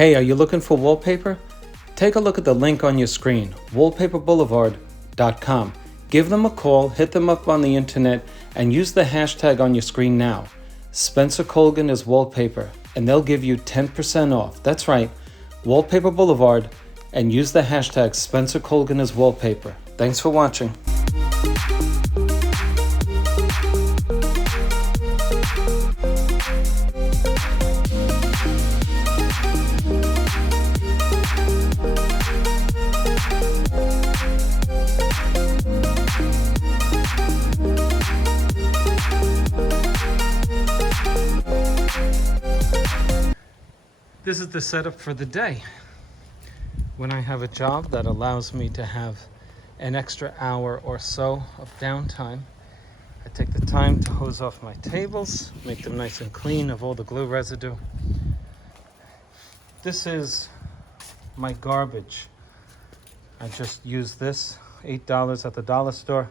Hey, are you looking for wallpaper? Take a look at the link on your screen, wallpaperboulevard.com. Give them a call, hit them up on the internet, and use the hashtag on your screen now. Spencer Colgan is Wallpaper, and they'll give you 10% off. That's right, Wallpaper Boulevard, and use the hashtag Spencer Colgan is Wallpaper. Thanks for watching. This is the setup for the day. When I have a job that allows me to have an extra hour or so of downtime, I take the time to hose off my tables, make them nice and clean of all the glue residue. This is my garbage. I just use this, $8 at the dollar store,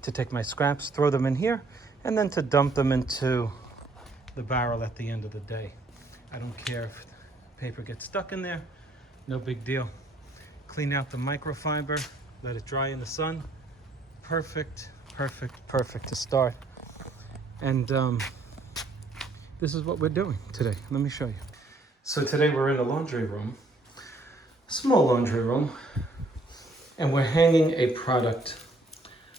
to take my scraps, throw them in here, and then to dump them into the barrel at the end of the day. I don't care if paper gets stuck in there, no big deal. Clean out the microfiber, let it dry in the sun. Perfect to start. And this is what we're doing today. Let me show you. So today we're in the laundry room, small laundry room, and we're hanging a product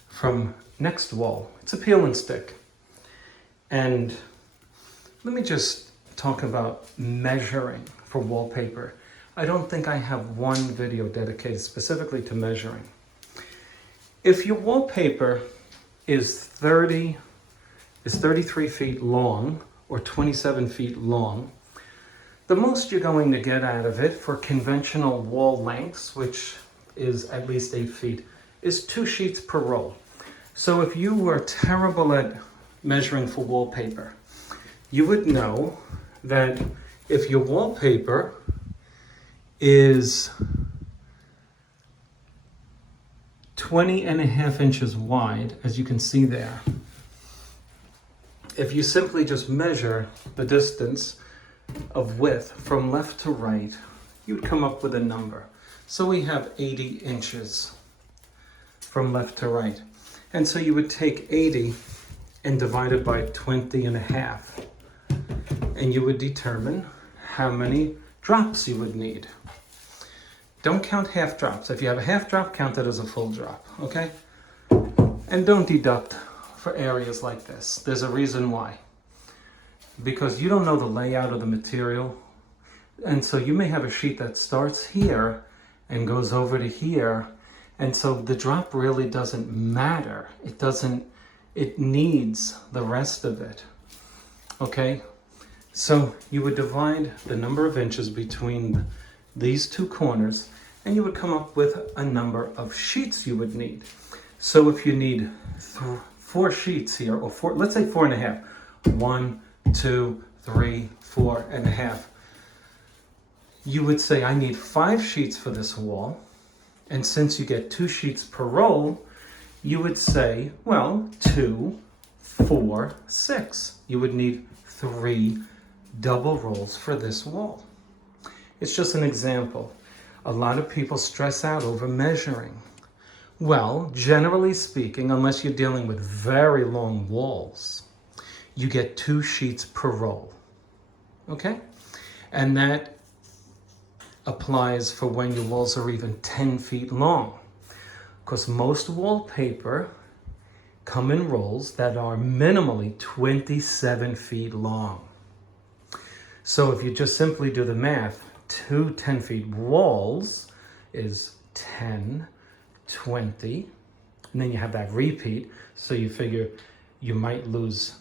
from Next Wall. It's a peel and stick. And let me just talk about measuring for wallpaper. I don't think I have one video dedicated specifically to measuring. If your wallpaper is 33 feet long or 27 feet long, the most you're going to get out of it for conventional wall lengths, which is at least 8 feet, is 2 sheets per roll. So if you were terrible at measuring for wallpaper, you would know that if your wallpaper is 20.5 inches wide, as you can see there, if you simply just measure the distance of width from left to right, you'd come up with a number. So we have 80 inches from left to right. And so you would take 80 and divide it by 20.5. And you would determine how many drops you would need. Don't count half drops. If you have a half drop, count it as a full drop, okay? And don't deduct for areas like this. There's a reason why. Because you don't know the layout of the material. And so you may have a sheet that starts here and goes over to here. And so the drop really doesn't matter. It needs the rest of it, okay? So you would divide the number of inches between these two corners, and you would come up with a number of sheets you would need. So if you need 4 sheets here, or 4, let's say 4.5. 1, 2, 3, 4.5. You would say, I need 5 sheets for this wall. And since you get 2 sheets per roll, you would say, well, 2, 4, 6. You would need 3 double rolls for this wall. It's just an example. A lot of people stress out over measuring. Well, generally speaking, unless you're dealing with very long walls, you get 2 sheets per roll, okay? And that applies for when your walls are even 10 feet long. Because most wallpaper come in rolls that are minimally 27 feet long. So if you just simply do the math, 2 10-feet walls is 10, 20, and then you have that repeat. So you figure you might lose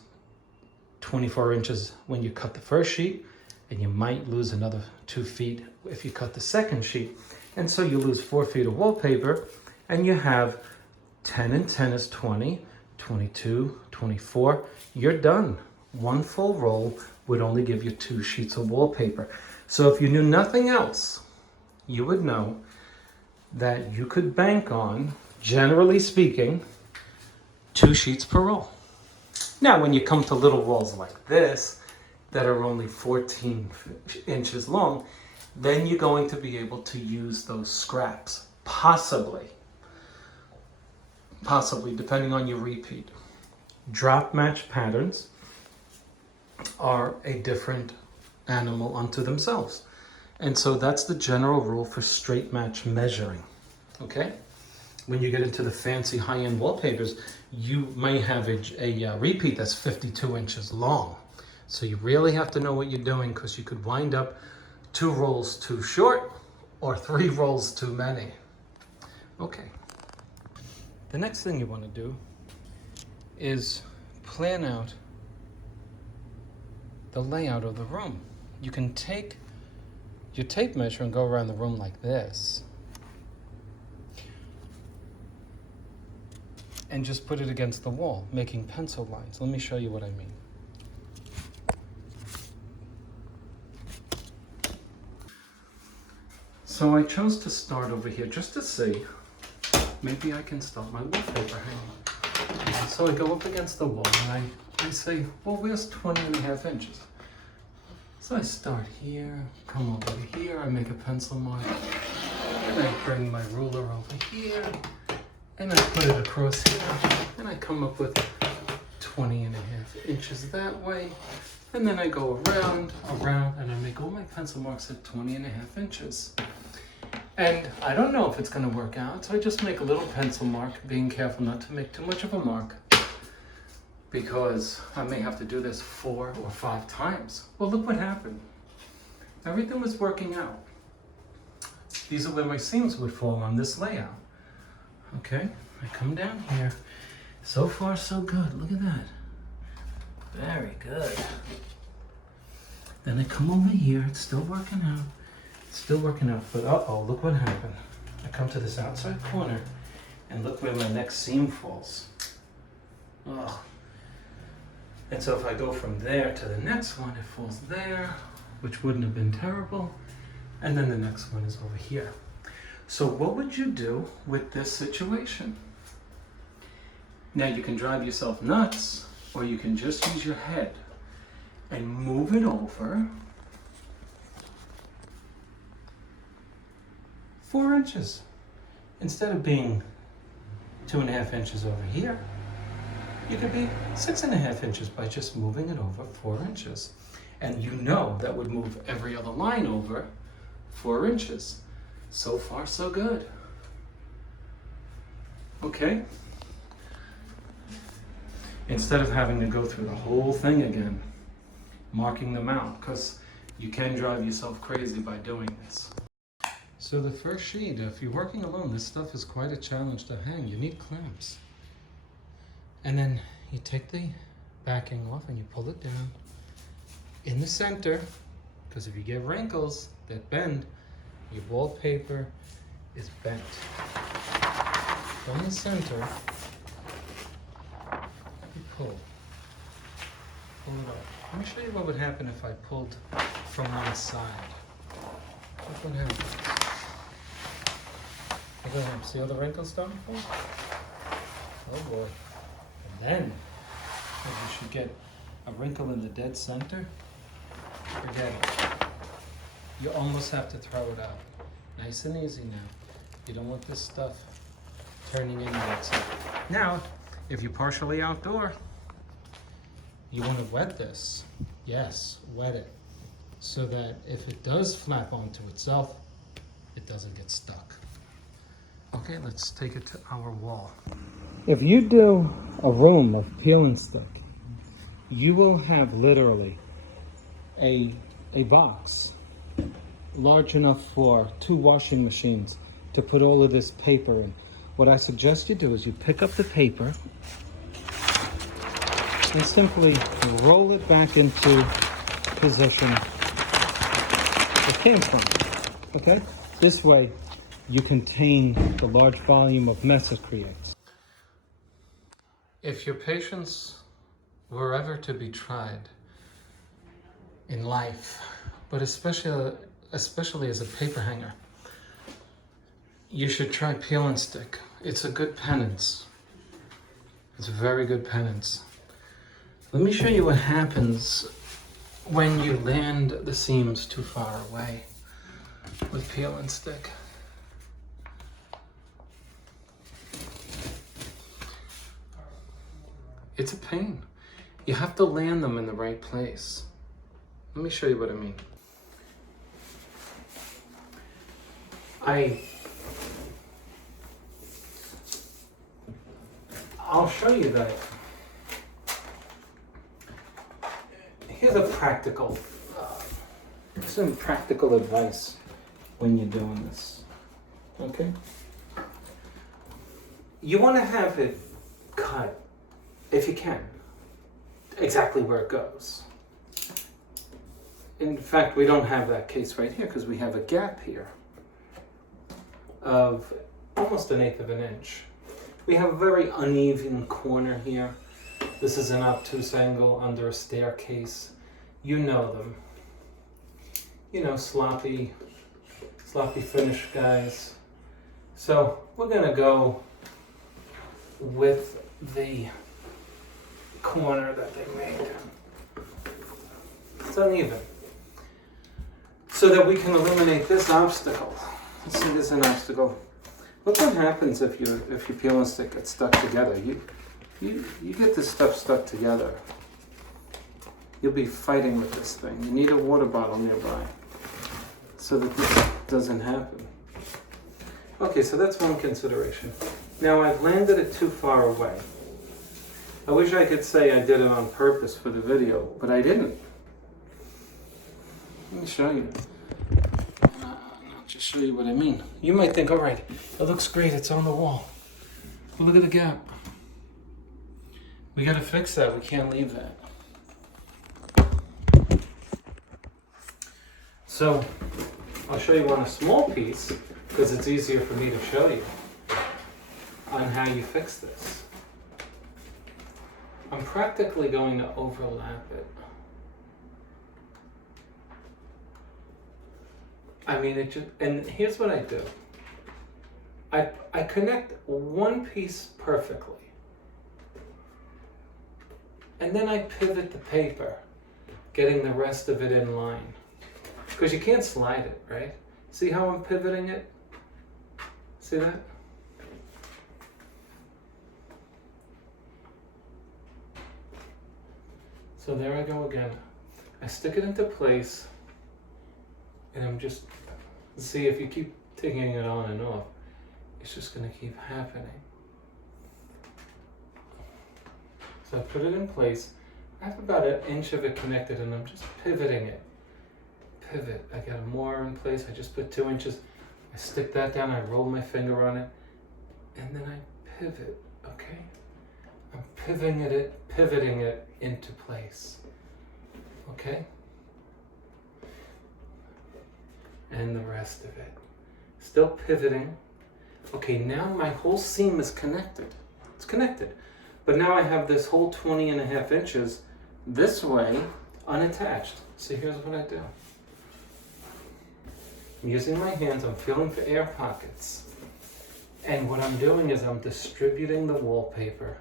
24 inches when you cut the first sheet, and you might lose another 2 feet if you cut the second sheet. And so you lose 4 feet of wallpaper, and you have 10 and 10 is 20, 22, 24. You're done. 1 full roll would only give you 2 sheets of wallpaper. So if you knew nothing else, you would know that you could bank on, generally speaking, 2 sheets per roll. Now, when you come to little rolls like this, that are only 14 inches long, then you're going to be able to use those scraps, possibly, depending on your repeat. Drop match patterns are a different animal unto themselves. And so that's the general rule for straight match measuring, okay? When you get into the fancy high-end wallpapers, you may have a repeat that's 52 inches long. So you really have to know what you're doing, because you could wind up 2 rolls too short or 3 rolls too many. Okay. The next thing you want to do is plan out the layout of the room. You can take your tape measure and go around the room like this, and just put it against the wall, making pencil lines. Let me show you what I mean. So I chose to start over here just to see, maybe I can start my wallpaper hanging. So I go up against the wall and I say, well, where's 20.5 inches? So I start here, come over here, I make a pencil mark, and I bring my ruler over here, and I put it across here, and I come up with 20.5 inches that way, and then I go around, and I make all my pencil marks at 20.5 inches. And I don't know if it's going to work out, so I just make a little pencil mark, being careful not to make too much of a mark, because I may have to do this 4 or 5 times. Well, look what happened. Everything was working out. These are where my seams would fall on this layout. Okay, I come down here. So far, so good. Look at that. Very good. Then I come over here. It's still working out. It's still working out, but uh-oh, look what happened. I come to this outside corner, and look where my next seam falls. Ugh. And so if I go from there to the next one, it falls there, which wouldn't have been terrible. And then the next one is over here. So what would you do with this situation? Now you can drive yourself nuts, or you can just use your head and move it over 4 inches. Instead of being 2.5 inches over here, you could be 6.5 inches by just moving it over 4 inches. And you know that would move every other line over 4 inches. So far, so good. Okay? Instead of having to go through the whole thing again, marking them out, because you can drive yourself crazy by doing this. So the first sheet, if you're working alone, this stuff is quite a challenge to hang. You need clamps. And then you take the backing off and you pull it down in the center, because if you get wrinkles that bend, your wallpaper is bent. From the center, you pull it up. Let me show you what would happen if I pulled from one side. Look what happens. Look at them. See all the wrinkles starting to fall? Oh boy. And then, if you should get a wrinkle in the dead center, forget it. You almost have to throw it out. Nice and easy now. You don't want this stuff turning inwards. Now, if you're partially outdoor, you want to wet this. Yes, wet it. So that if it does flap onto itself, it doesn't get stuck. Okay, let's take it to our wall. If you do a room of peel and stick, you will have literally a box large enough for 2 washing machines to put all of this paper in. What I suggest you do is you pick up the paper and simply roll it back into position. It came from, okay? This way you contain the large volume of mess it creates. If your patience were ever to be tried in life, but especially as a paper hanger, you should try peel and stick. It's a good penance. It's a very good penance. Let me show you what happens when you land the seams too far away. with peel and stick. It's a pain. You have to land them in the right place. Let me show you what I mean. I'll show you that. Here's some practical advice when you're doing this. Okay? You want to have it cut, if you can, exactly where it goes. In fact, we don't have that case right here because we have a gap here of almost 1/8 of an inch. We have a very uneven corner here. This is an obtuse angle under a staircase. You know them. You know, sloppy finish guys. So we're gonna go with the corner that they made. It's uneven. So that we can eliminate this obstacle. Let's see, there's an obstacle. Look what happens if your peel and stick gets stuck together. You get this stuff stuck together. You'll be fighting with this thing. You need a water bottle nearby so that this doesn't happen. Okay, so that's one consideration. Now I've landed it too far away. I wish I could say I did it on purpose for the video, but I didn't. Let me show you. I'll just show you what I mean. You might think, all right, it looks great, it's on the wall. But look at the gap. We gotta fix that, we can't leave that. So, I'll show you on a small piece, because it's easier for me to show you on how you fix this. I'm practically going to overlap it. I mean, and here's what I do. I connect one piece perfectly. And then I pivot the paper, getting the rest of it in line. Because you can't slide it, right? See how I'm pivoting it? See that? So there I go again. I stick it into place, and I'm just, see, if you keep taking it on and off, it's just gonna keep happening. So I put it in place. I have about 1 inch of it connected, and I'm just pivoting it. Pivot, I got more in place. I just put 2 inches. I stick that down, I roll my finger on it, and then I pivot, okay? I'm pivoting it into place, okay? And the rest of it. Still pivoting. Okay, now my whole seam is connected. It's connected. But now I have this whole 20.5 inches this way, unattached. So here's what I do. I'm using my hands, I'm feeling for air pockets. And what I'm doing is I'm distributing the wallpaper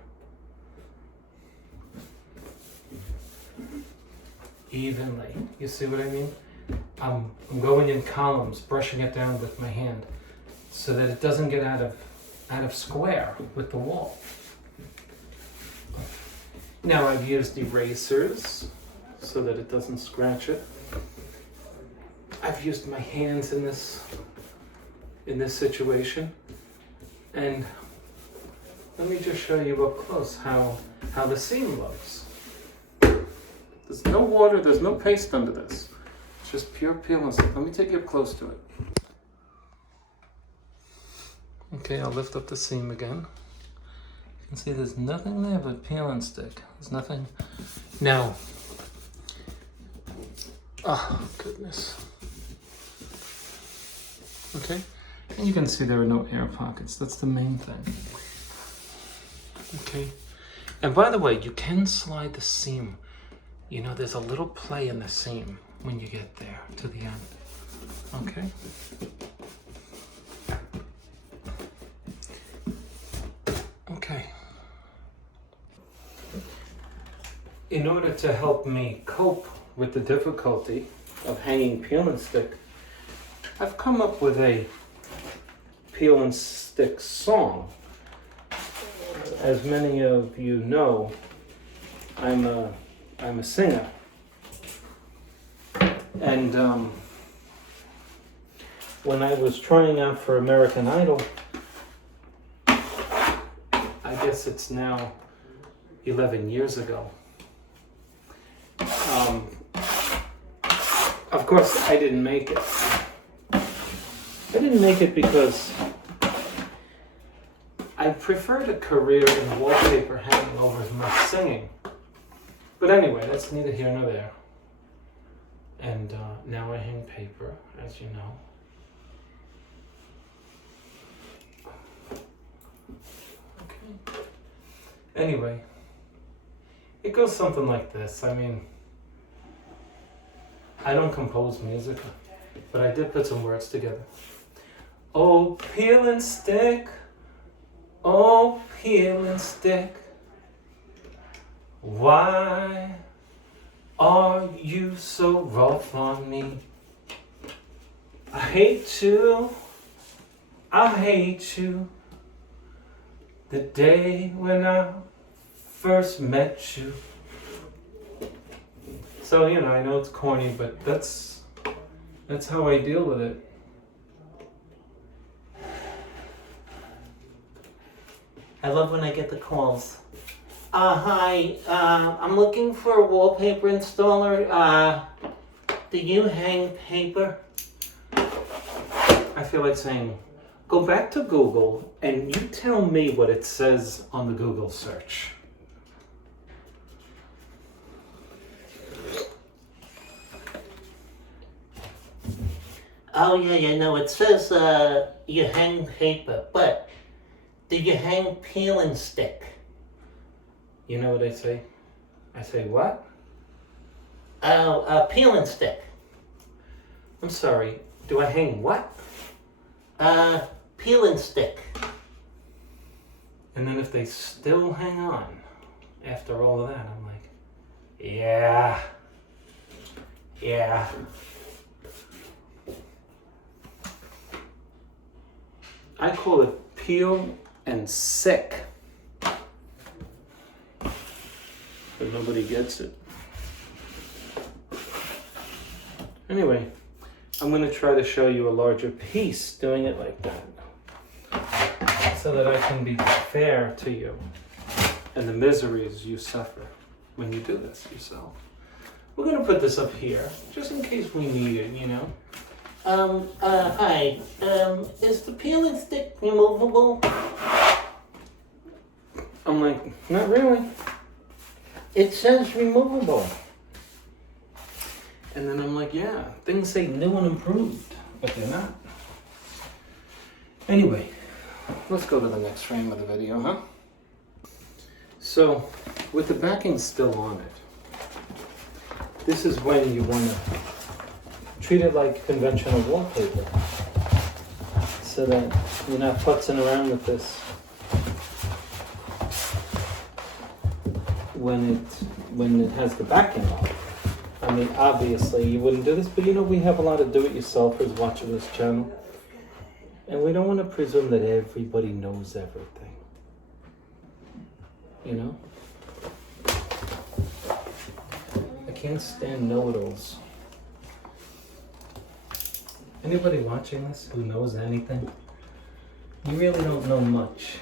evenly. You see what I mean? I'm going in columns, brushing it down with my hand so that it doesn't get out of square with the wall. Now I've used erasers so that it doesn't scratch it. I've used my hands in this situation, and let me just show you up close how the seam looks. There's no water, there's no paste under this. It's just pure peel and stick. Let me take you up close to it. Okay, I'll lift up the seam again. You can see there's nothing there but peel and stick. There's nothing. Now, oh goodness. Okay, and you can see there are no air pockets. That's the main thing. Okay, and by the way, you can slide the seam. You know, there's a little play in the seam when you get there to the end. Okay. Okay. In order to help me cope with the difficulty of hanging peel and stick I've come up with a peel and stick song. As many of you know, I'm a singer. And when I was trying out for American Idol, I guess it's now 11 years ago. Of course, I didn't make it. I didn't make it because I preferred a career in wallpaper hanging over my singing. But anyway, that's neither here nor there. And now I hang paper, as you know. Okay. Anyway, it goes something like this. I mean, I don't compose music, but I did put some words together. Oh, peel and stick. Oh, peel and stick. Why are you so rough on me? I hate you. The day when I first met you. So, you know, I know it's corny, but that's how I deal with it. I love when I get the calls. Hi, I'm looking for a wallpaper installer. Do you hang paper? I feel like saying, go back to Google and you tell me what it says on the Google search. Oh, yeah, no, it says, you hang paper, but do you hang peel and stick? You know what I say? I say what? Oh, peel and stick. I'm sorry, do I hang what? Peel and stick. And then if they still hang on after all of that, I'm like, yeah. I call it peel and sick. But nobody gets it. Anyway, I'm going to try to show you a larger piece doing it like that, so that I can be fair to you and the miseries you suffer when you do this yourself. We're going to put this up here, just in case we need it, you know? Hi, is the peel and stick removable? I'm like, not really. It says removable. And then I'm like, yeah, things say new and improved, but they're not. Anyway, let's go to the next frame of the video, huh? So, with the backing still on it, this is when you want to treat it like conventional wallpaper, so that you're not putzing around with this when it has the backing on. I mean, obviously you wouldn't do this, but you know, we have a lot of do-it-yourselfers watching this channel, and we don't want to presume that everybody knows everything, you know? I can't stand know-it-alls. Anybody watching this who knows anything? You really don't know much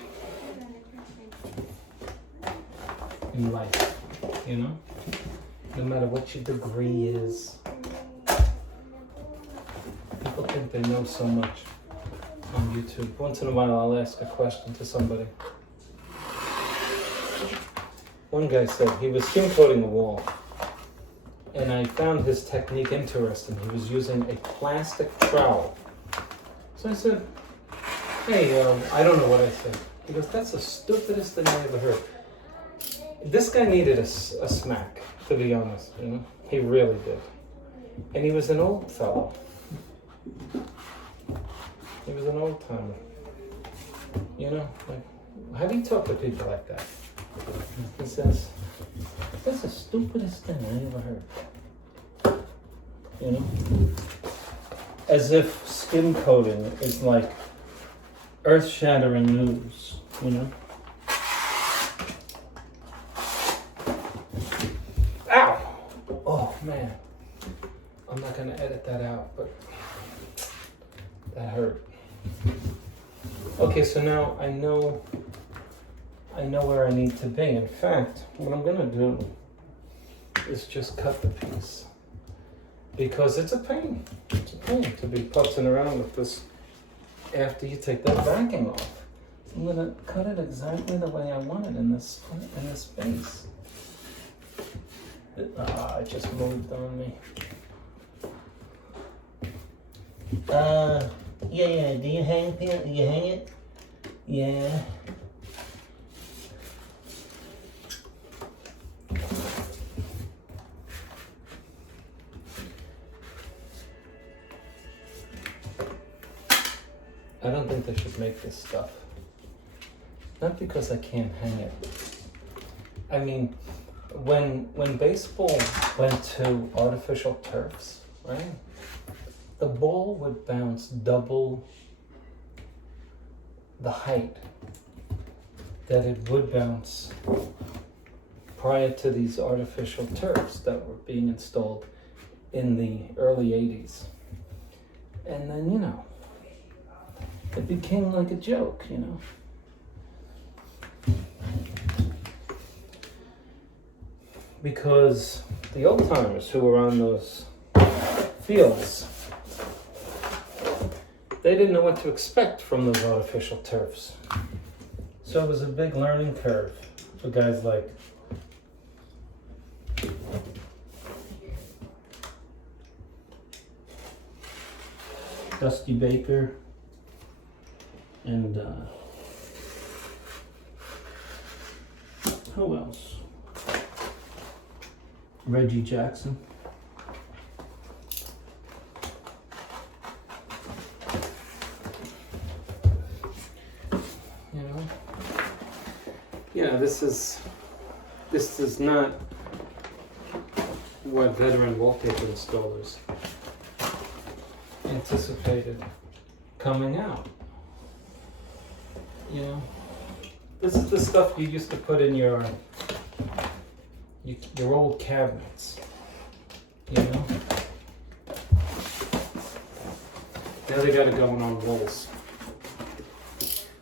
in life, you know? No matter what your degree is. People think they know so much on YouTube. Once in a while I'll ask a question to somebody. One guy said he was skim coating a wall, and I found his technique interesting. He was using a plastic trowel. So I said, hey, I don't know what I said. He goes, that's the stupidest thing I ever heard. This guy needed a smack, to be honest, you know? He really did. And he was an old fellow. He was an old timer. You know, like, how do you talk to people like that? He says, that's the stupidest thing I ever heard. You know? as if skim coating is like earth-shattering news, you know? Ow! Oh man, I'm not gonna edit that out, but that hurt. Okay, so now I know where I need to be. In fact, what I'm gonna do is just cut the piece, because it's a pain. It's a pain to be putzing around with this after you take that backing off. So I'm gonna cut it exactly the way I want it in this space. It just moved on me. Yeah. Do you hang it? You hang it? Yeah. I don't think they should make this stuff. Not because I can't hang it. I mean, when baseball went to artificial turfs, right? The ball would bounce double the height that it would bounce prior to these artificial turfs that were being installed in the early 80s. And then, you know, it became like a joke, you know. Because the old timers who were on those fields, they didn't know what to expect from those artificial turfs. So it was a big learning curve for guys like Dusty Baker and who else? Reggie Jackson. You know? Yeah, this is not what veteran wallpaper installers anticipated coming out. You know, this is the stuff you used to put in your old cabinets. You know, now they got it going on walls.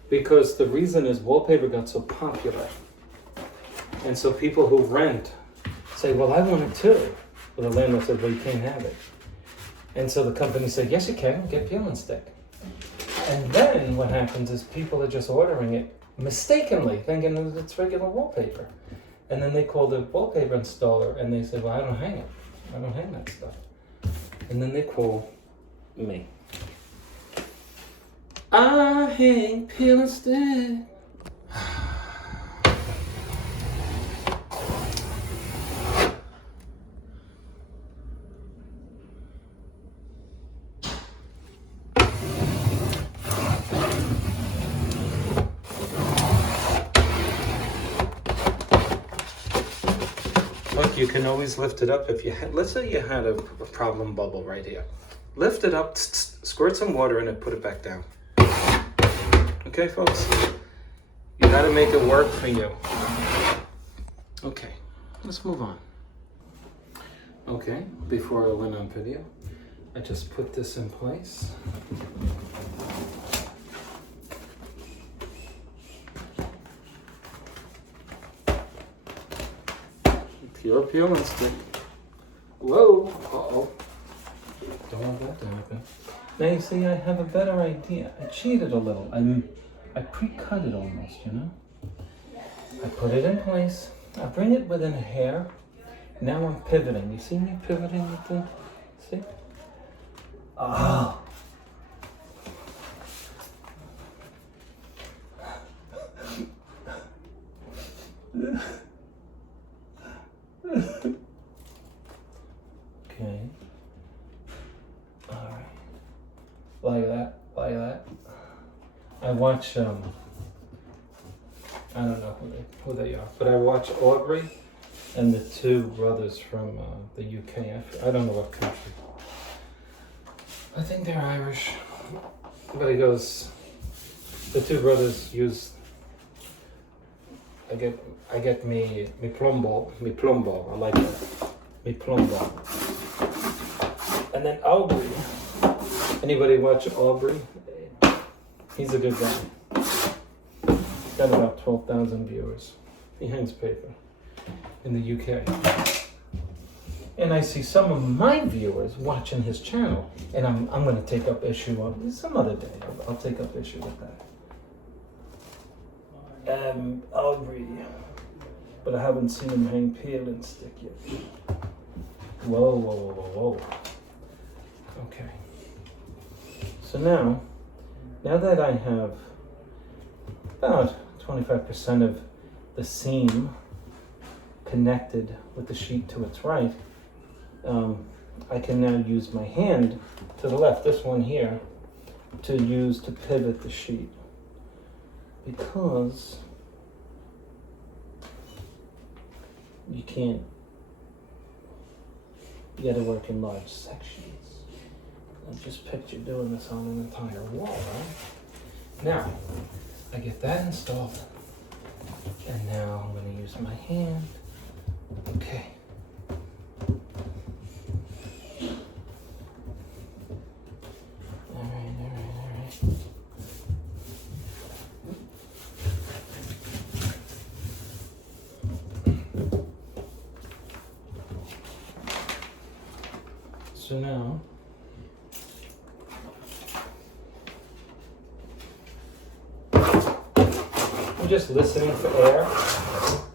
Because the reason is wallpaper got so popular, and so people who rent say, "Well, I want it too." Well, the landlord said, "Well, you can't have it." And so the company said, "Yes, you can. Get peel and stick." And then what happens is people are just ordering it mistakenly, thinking that it's regular wallpaper. And then they call the wallpaper installer and they say, "Well, I don't hang it. I don't hang that stuff." And then they call me. I hang peel and stick. Look, you can always lift it up if you had, let's say you had a problem bubble right here. Lift it up, squirt some water in it, put it back down. Okay, folks? You gotta make it work for you. Okay, let's move on. Okay, before I went on video, I just put this in place. Pure peel and stick. Whoa, uh-oh. Don't want that to happen. Now you see, I have a better idea. I cheated a little. I pre-cut it almost, you know? I put it in place. I bring it within a hair. Now I'm pivoting. You see me pivoting with the, see? Ah. Okay. All right. Like that. Like that. I watch. I don't know who they are, but I watch Aubrey and the two brothers from the UK. I don't know what country. I think they're Irish. But he goes, the two brothers use, I get me plumbo, I like that, me plumbo. And then Aubrey, anybody watch Aubrey? He's a good guy. Got about 12,000 viewers. He hangs paper in the UK. And I see some of my viewers watching his channel, and I'm going to take up issue on some other day. I'll take up issue with that. Aubrey, but I haven't seen him hang peel and stick yet. Whoa. Okay. So now that I have about 25% of the seam connected with the sheet to its right, I can now use my hand to the left, this one here, to use to pivot the sheet. Because you gotta work in large sections. I just picture doing this on an entire wall, right? Now, I get that installed, and now I'm gonna use my hand. Okay. All right. So now, I'm just listening for air.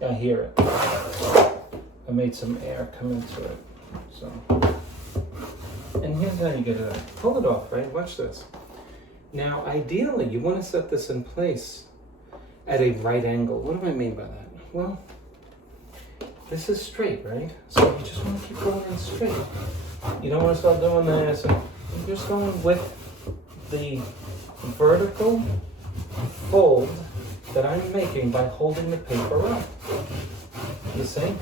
I hear it. I made some air come into it. So, and here's how you get it out. Pull it off, right? Watch this. Now, ideally, you want to set this in place at a right angle. What do I mean by that? Well, this is straight, right? So you just want to keep going in straight. You don't want to start doing this. You're just going with the vertical fold that I'm making by holding the paper up. You see?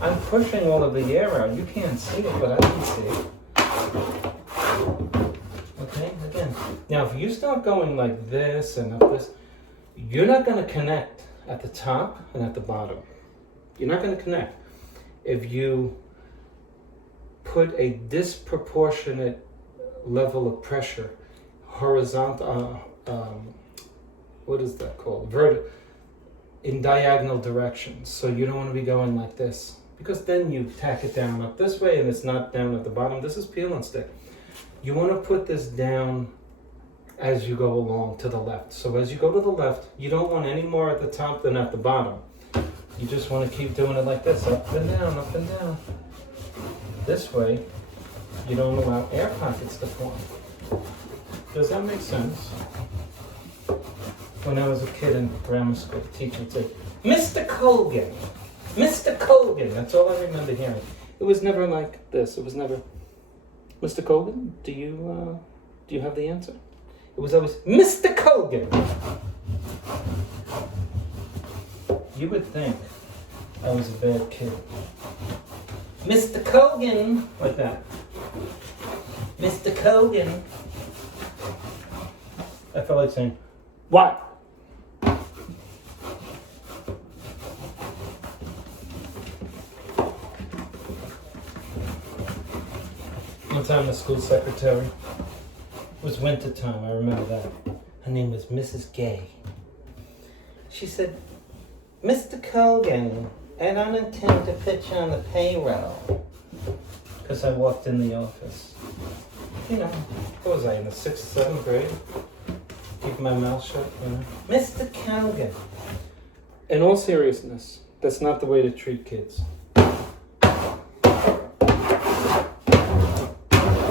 I'm pushing all of the air out. You can't see it, but I can see it. Okay, again. Now, if you start going like this and up this, you're not going to connect at the top and at the bottom. You're not going to connect. If you put a disproportionate level of pressure, horizontal, what is that called? In diagonal directions. So you don't want to be going like this, because then you tack it down up this way and it's not down at the bottom. This is peel and stick. You want to put this down as you go along to the left. So as you go to the left, you don't want any more at the top than at the bottom. You just want to keep doing it like this, up and down, up and down. This way, you don't allow air pockets to form. Does that make sense? When I was a kid in grammar school, the teacher would say, Mr. Colgan, Mr. Colgan. That's all I remember hearing. It was never like this. It was never, Mr. Colgan, do you have the answer? It was always, Mr. Colgan. You would think I was a bad kid. Mr. Colgan, like that. Mr. Colgan. I felt like saying, what? One time the school secretary, it was winter time, I remember that. Her name was Mrs. Gay. She said, Mr. Colgan, I don't intend to put you on the payroll. Because I walked in the office. You know, what was I, in the 6th, 7th grade? Keep my mouth shut, you know. Mr. Colgan. In all seriousness, that's not the way to treat kids.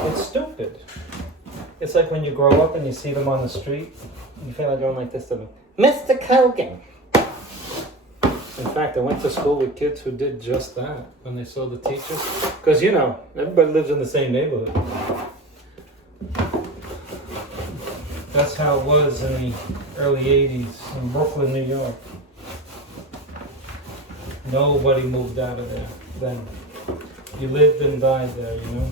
It's stupid. It's like when you grow up and you see them on the street, you feel like going like this to them. Mr. Colgan. In fact, I went to school with kids who did just that when they saw the teachers. Because, you know, everybody lives in the same neighborhood. That's how it was in the early 80s in Brooklyn, New York. Nobody moved out of there then. You lived and died there, you know.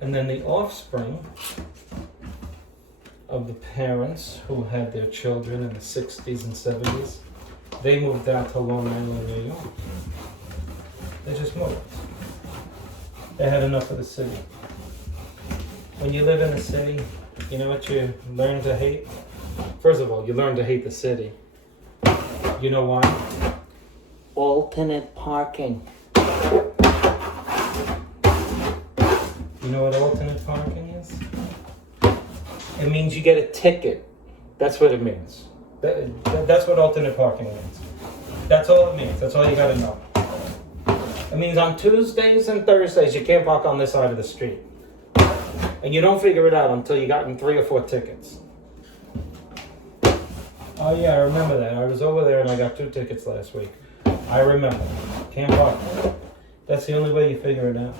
And then the offspring of the parents who had their children in the 60s and 70s, they moved out to Long Island, New York. They just moved. They had enough of the city. When you live in the city, you know what you learn to hate? First of all, you learn to hate the city. You know why? Alternate parking. You know what alternate parking is? It means you get a ticket. That's what it means. That's what alternate parking means. That's all it means. That's all you gotta know. It means on Tuesdays and Thursdays you can't park on this side of the street. And you don't figure it out until you gotten 3 or 4 tickets. Oh yeah, I remember that. I was over there and I got 2 tickets last week. I remember. Can't park. That's the only way you figure it out.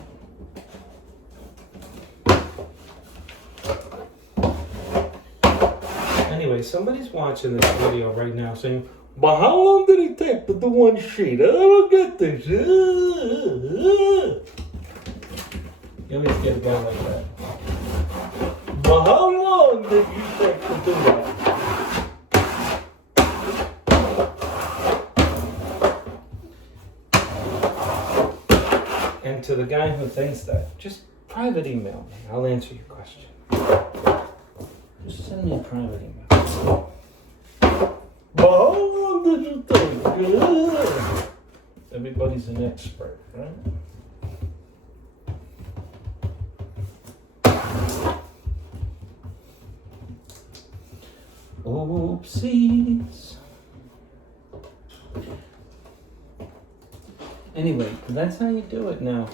Anyway, somebody's watching this video right now saying, but how long did it take to do one sheet? I don't get this. You always get a guy like that. But how long did you take to do that? And to the guy who thinks that, just private email me. I'll answer your question. Just send me a private email. But how long did you think? Everybody's an expert, right? Oopsies. Anyway, that's how you do it now.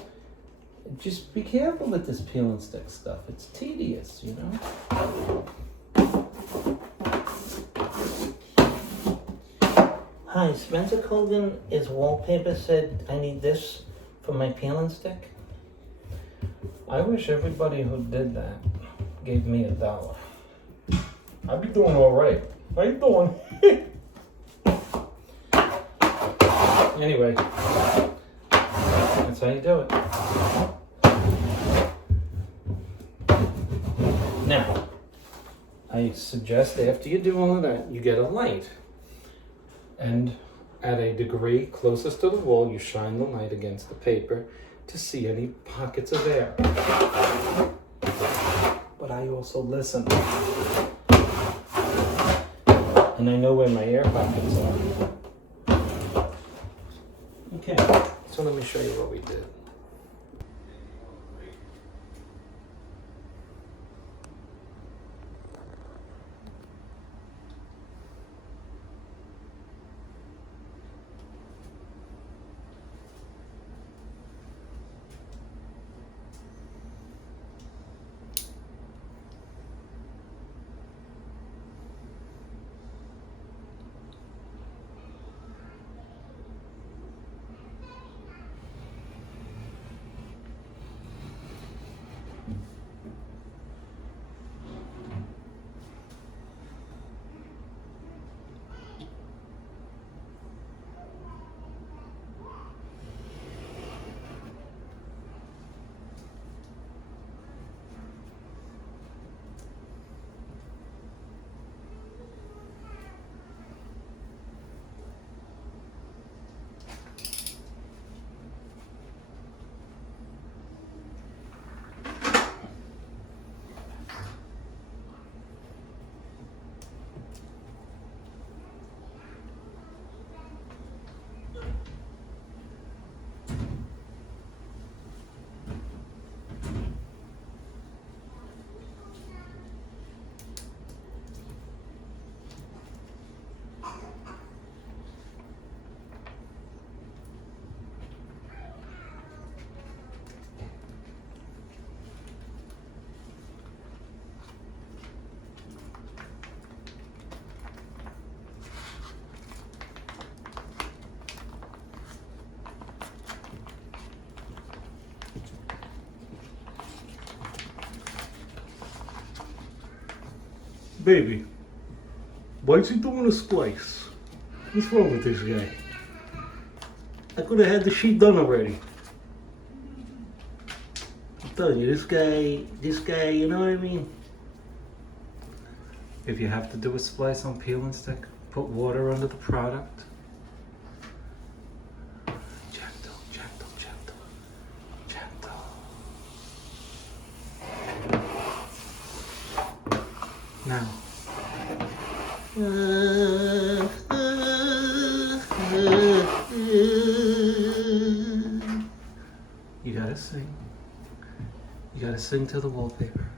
Just be careful with this peel and stick stuff. It's tedious, you know? Hi, Spencer Colgan is Wallpaper said I need this for my peel and stick. I wish everybody who did that gave me $1. I'd be doing all right. How you doing? Anyway, that's how you do it. Now, I suggest after you do all of that, you get a light. And at a degree closest to the wall, you shine the light against the paper to see any pockets of air. But I also listen. And I know where my air pockets are. Okay, so let me show you what we did. Baby, why is he doing a splice? What's wrong with this guy? I could have had the sheet done already. telling you, this guy, you know what I mean? If you have to do a splice on peel and stick, put water under the product. Gentle, gentle, gentle, gentle. Now. You gotta sing. You gotta sing to the wallpaper.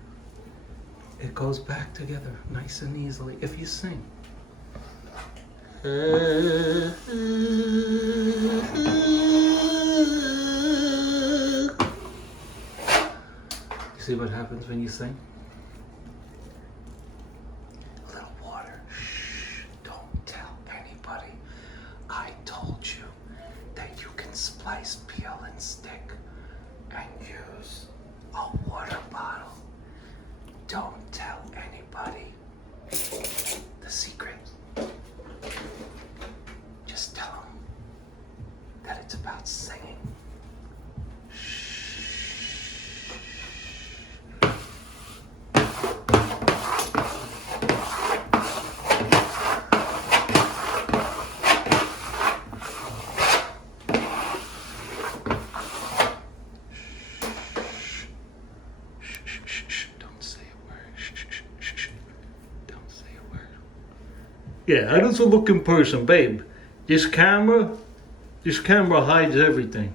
It goes back together nice and easily if you sing. You see what happens when you sing? A little water. Shh, don't tell anybody. I told you that you can splice, peel, and stick and use a water bottle. Don't tell anybody the secret. Just tell them that it's about singing. Yeah, how does it look in person, babe? This camera hides everything.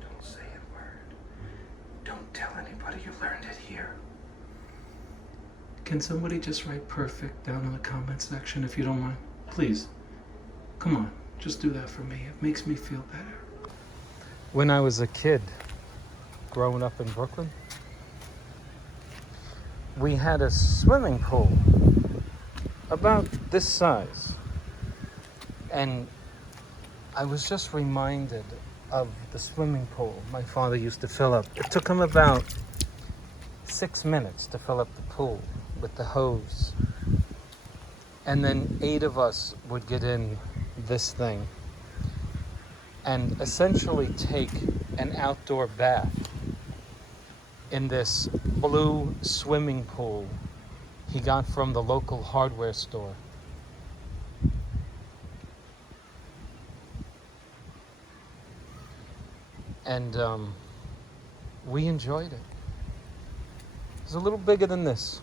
Don't say a word. Don't tell anybody you learned it here. Can somebody just write perfect down in the comment section if you don't mind? Please. Come on, just do that for me. It makes me feel better. When I was a kid, growing up in Brooklyn, we had a swimming pool about this size. And I was just reminded of the swimming pool my father used to fill up. It took him about 6 minutes to fill up the pool with the hose. And then 8 of us would get in this thing and essentially take an outdoor bath in this blue swimming pool he got from the local hardware store. And we enjoyed it. It was a little bigger than this.